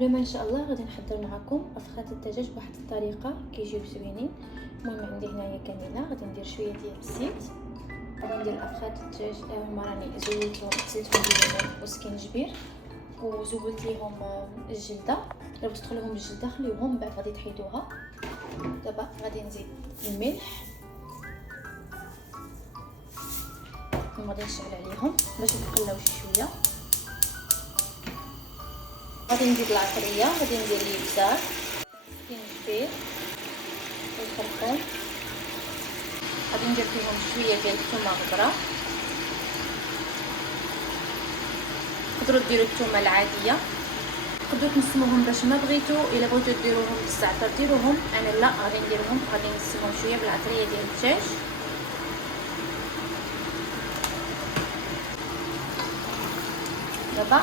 اليوم ان شاء الله غادي نحضر معكم افخاذ الدجاج بواحد الطريقه كيجيو زوينين. المهم عندي هنايا كانيله، غادي ندير شويه ديال الزيت، غادي ندير افخاذ الدجاج هما راني زيتهم بالليمون والسكينجبير وزولت ليهم الجلده. لو تدخلوهم الجلده خليوهم، بعد غادي تحيدوها. دابا غادي نزيد الملح وغادي نشعل عليهم باش يتقلاو شويه. غادي نزيد العطريه، غادي ندير الابزار، السكينجبير والخرقوم، غادي ندير فيهم شويه ديال الثومه خضراء. تقدروا ديروا الثومه العاديه، تقدروا تنسموهم باش ما بغيتو. الا بغيتو ديروهم بالزعتر ديروهم، انا لا، غادي نديرهم، غادي نسمهم شويه بالعطريه ديال الدجاج. دابا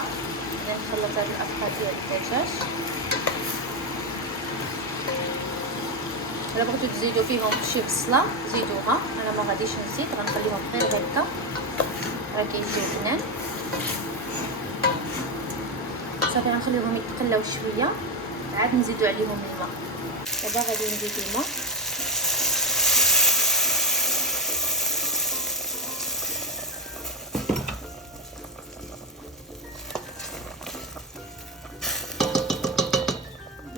نخلط هاد الافخاذ ديال الدجاج. الا بغيتو تزيدوا فيهم شي بصله زيدوها، انا ما غاديش نزيد، غنخليهم غير هكا، راه كيجيو بنان. صافي غنخليهم يتقلاو شويه، عاد نزيدو عليهم الماء. دابا غادي نزيد الماء،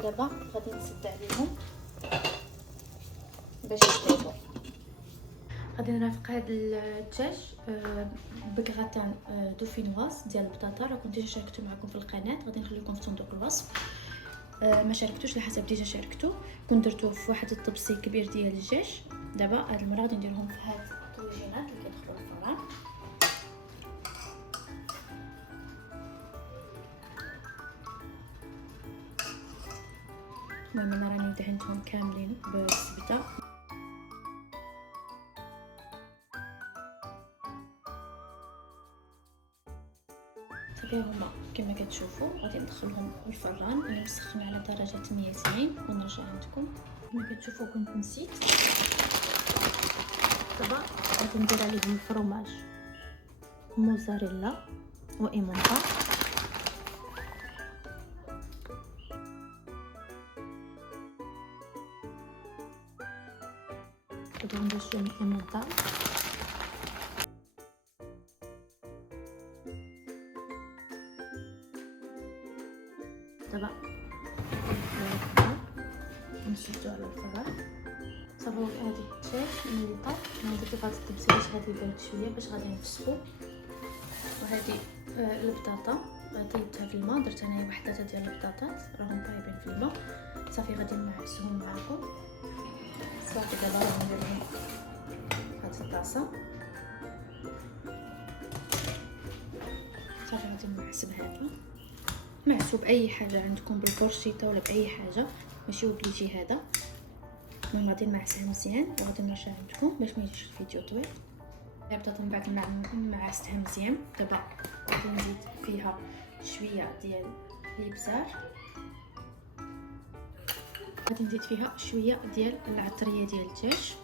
دابا غادي نسد عليهم باش يطيبوا. غادي نرافق هاد الدجاج بكغاتان دوفينواز ديال البطاطا. راه كنت ديجا شاركته معكم في القناه، غادي نخليكم في صندوق الوصف. ما شاركتوش لحسب ديجا شاركته، كنت درتو في واحد الطبسي كبير ديال الدجاج. دابا هاد المره غادي نديرهم في هاد الطويجينات اللي كيدخلوا للفران. المهم انا راني دهنتهم كاملين بالزبده. صافي هما كما كتشوفوا غادي ندخلهم للفران اللي مسخن على درجه 190 ونرجع عندكم. كما كتشوفوا كنت نسيت، دابا غادي ندير عليهم الفرماج موزاريلا وايمونتا. دابا ندير شويه من ايمونتا، دابا نشدو على الفران. صافي هادي الدجاج ملي طاب ندير فيه هاد الطبسي باش غادي يبرد شويه باش غادي نفسخو. وهادي البطاطا طيبتها في الماء، درت انايا واحد 3 ديال البطاطات راهم طايبين في الماء. صافي غادي نعكسهم معكم. صافي دابا راه ندير لهم هاد الطاسه. صافي غادي نعكس بهذا، معسو باي حاجه عندكم، بالفورشيطه ولا باي حاجه، ماشي اوبليجي هذا. المهم غادي نمعسها مزيان وغادي نرجع عندكم باش ما يجيش الفيديو طويل. البطاطا من بعد ما معستها مزيان، دابا غادي نزيد فيها شويه ديال الابزار، غادي نزيد فيها شويه ديال العطريه ديال الدجاج.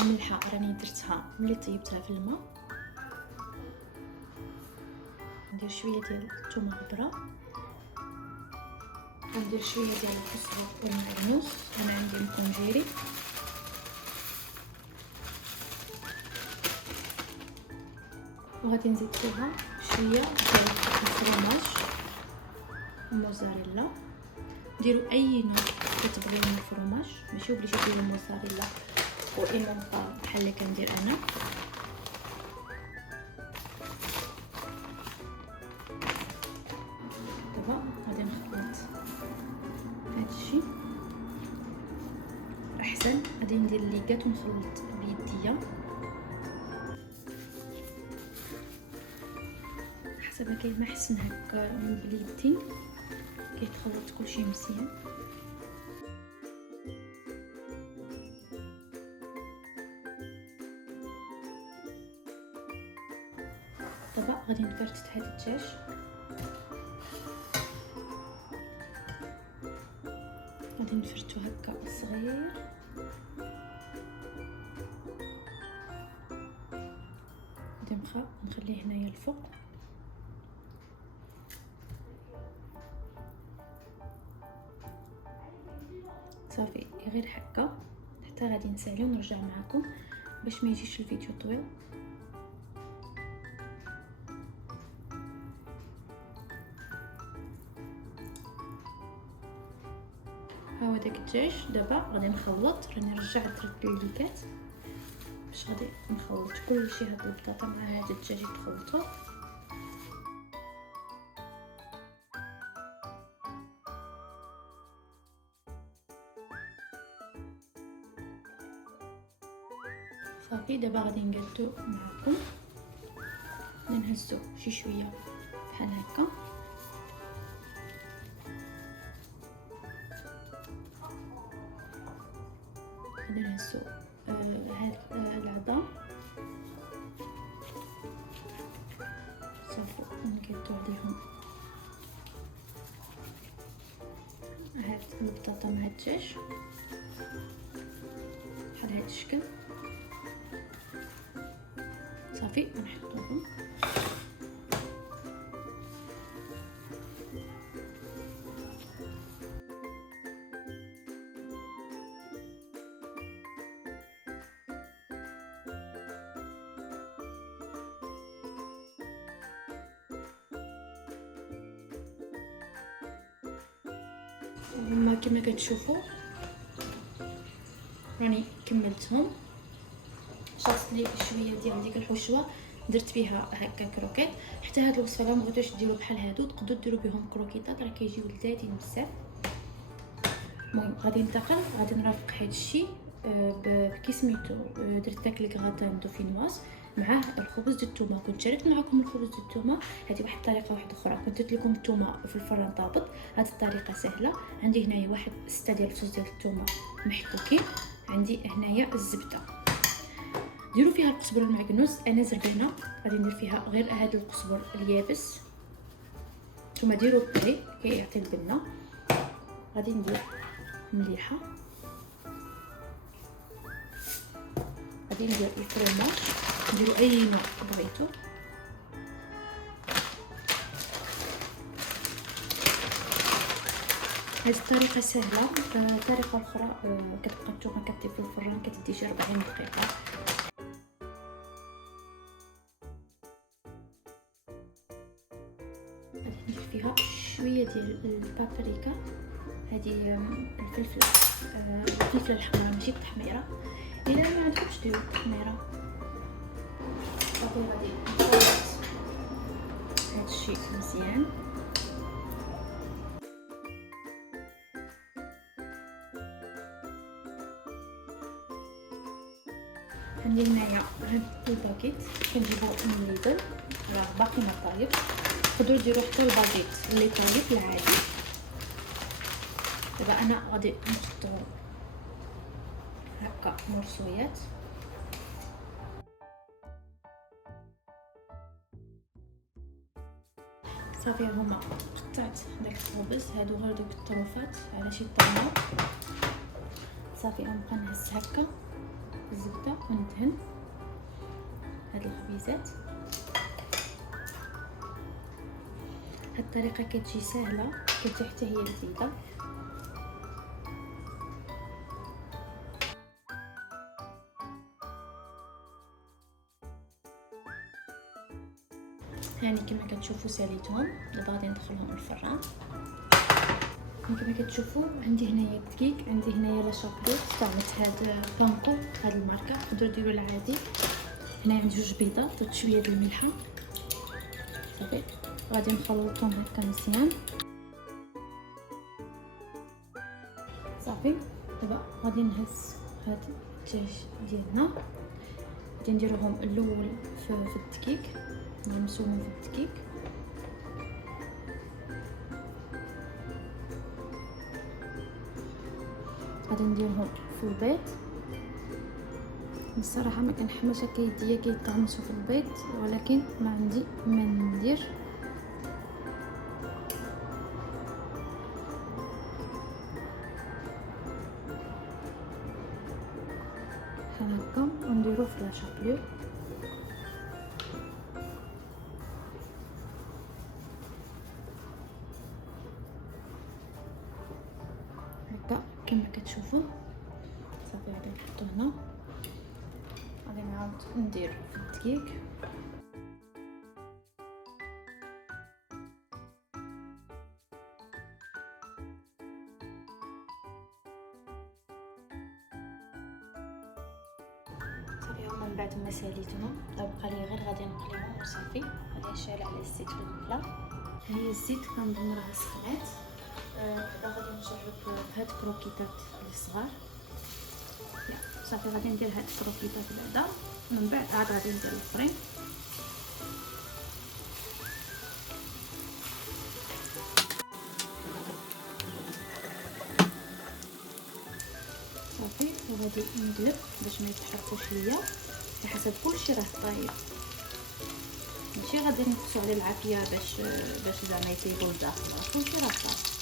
الملحه راني درتها ملي طيبتها في الماء. ندير شويه ديال الثومه الخضراء، غندير شويه ديال الكزبر والمعدنوس، انا عندي مكونجيري. وغادي نزيد فيها شويه ديال الفرماج موزاريلا. ديروا اي نوع كتبغيو من الفرماج، ماشي اوبليجي ديروا موزاريلا وايمونطا بحال اللي كندير انا. دابا غادي نخلط هادشي احسن، غادي ندير ليكات ونخلط بيديا حسب ما كاين، ما احسن هكا بليدي كيتخلط كلشي مزيان. دابا غادي نفرتت هاد الدجاج، غادي نفرتو هكا صغير. غادي نخليه هنايا الفوق. صافي غير هكا حتى غادي نسالي ونرجع معكم باش ما يجيش الفيديو طويل. ها هو داك الدجاج. دابا غادي نخلط، راني رجعت درت الليكات باش غادي نخلط كلشي. هاد البطاطا مع هاد الدجاج يتخلطوا. صافي دابا غادي نقادو معكم، نهزو شي شويه بحال هكا. غادي نهزو هاد العظام صافي نقادو عليهم هاد البطاطا مع الدجاج بحال هاد الشكل. صافي نحطوهم. هما كما كتشوفوا راني كملتهم. شاطت لي شويه ديال ديك الحشوه درت بها هكا كروكيت. حتى هاد الوصفه لا مبغيتوش ديروا بحال هادو تقدروا ديروا بهم كروكيطات، راه كيجيو لذاذين بزاف. المهم غادي ننتقل، غادي نرافق هاد الشيء بكي سميتو. درت داك الكغاتان دوفينواز مع الخبز ديال الثومه. كنت شاركت معكم الخبز ديال الثومه، هذه واحد الطريقه واحده اخرى. كنت درت لكم الثومه في الفران طابط، هذه الطريقه سهله. عندي هنايا واحد 6 ديال الفصوص ديال الثومه محكوكين. عندي هنايا الزبده، ديروا فيها القزبر المعكنوس. انا زربينه غادي ندير فيها غير هذا القزبر اليابس. نتوما ديروا الطري كيعطي البنه. غادي ندير مليحه، غادي ندير الفرماج، نديروا اي نوع بغيتو. هذه الطريقه سهله. طريقه اخرى كتبقى الثومه كطيب في الفران كتدي شي 40 دقيقه. غادي ندير فيها شويه ديال البابريكا، هذه الفلفله الحمراء ماشي التحميره. الا ما عندكمش ديروا التحميره. صافي غادي نخلط هذا الشيء مزيان. عندي هنايا هاد الباكيت كنجيبو من ليدل، راه باقي ما طايب. تقدروا ديروا حتى الباكيت اللي طايب العادي. دابا انا غادي نحطو هكا مرصويات. صافي هما قطعت داك الخبز، هادو غير دوك الطروفات على شي طاوله. صافي غنبقى نهز هكا الزبده وندهن هاد الخبيزات. هاد الطريقه كتجي سهله، كتجي حتى هي لذيذه. يعني كما كتشوفوا ساليتهم. دابا غادي ندخلهم الفران. كما كتشوفوا عندي هنايا الدقيق، عندي هنايا لا شابلو. استعملت هاد بانكو، هاد الماركه، تقدروا ديروا العادي. هنايا عندي 2 بيضات، درت شويه ديال الملحه. صافي غادي نخلطهم هكا مزيان. صافي دابا غادي نهز هاد الدجاج ديالنا، غادي نديروهم الاول في الدقيق، نمسوهم في الدقيق. غادي نديرهم في البيض. الصراحه ما كنحملش هكا يديا كيتغمسوا في البيض، ولكن ما عندي ما ندير. بحال هكا ونديرو في لا شابلو. هكا كما كتشوفوا. صافي غادي نحطو هنا، غادي نعاود ندير في الدقيق. صافي هما من بعد ما ساليتهم بقى لي غير غادي نقليهم وصافي. غادي نشعل على الزيت في المقله. هي الزيت كنظن راه سخنات. دابا غادي نجرب بهاد الكروكيطات الصغار. صافي غادي ندير هاد الكروكيطات بعدا، من بعد عاد غادي ندير الاخرين. صافي وغادي نقلب باش ما يتحرقوش ليا، بحسب كلشي راه طايب. ماشي غادي نقصو على العافيه باش زعما يطيبوا لداخل، كلشي راه طايب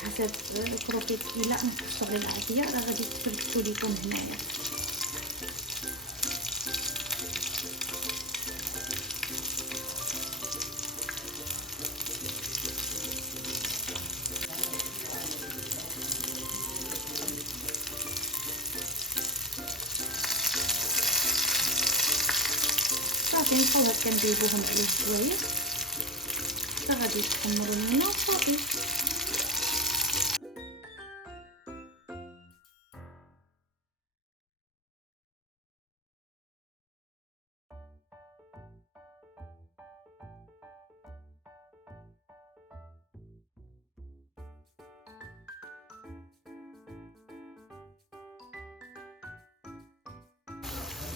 حسب الكروكيط. الا نقصو على العافيه راه غادي تفركتو ليكم هنايا. صافي نبقاو هكا نديبوهم على الشوايه حتى غادي يتحمروا لينا وصافي.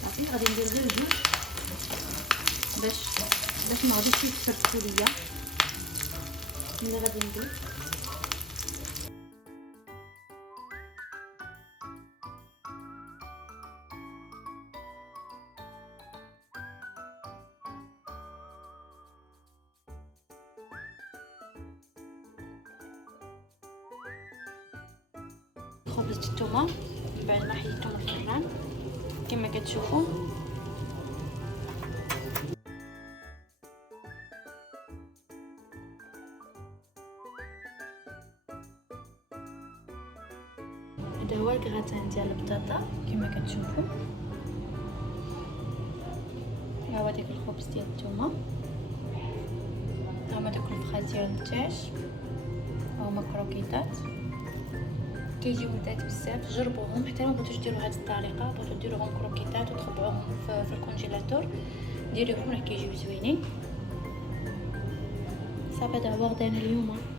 صافي غادي ندير غير جوج باش ما غاديش يتفركوا ليا ملي غادي نقلب. خبزة الثومه بعد ما حيدتهم الفران كما كتشوفوا. هذا هو الكراتان ديال البطاطا كما كتشوفوا. ها هو داك الخبز ديال الثومه، ها هما داك الفخاد ديال الدجاج، ها هما كروكيطات كيجيو لذاذ بزاف. جربوهم حتى لو بغيتوش ديروا هذه الطريقه، بغيتو ديروهم كروكيطات وتخبعوهم في الكونجيلاتور، ديروهم راه كيجيو زوينين. صافي هذا هو غدانا اليوم.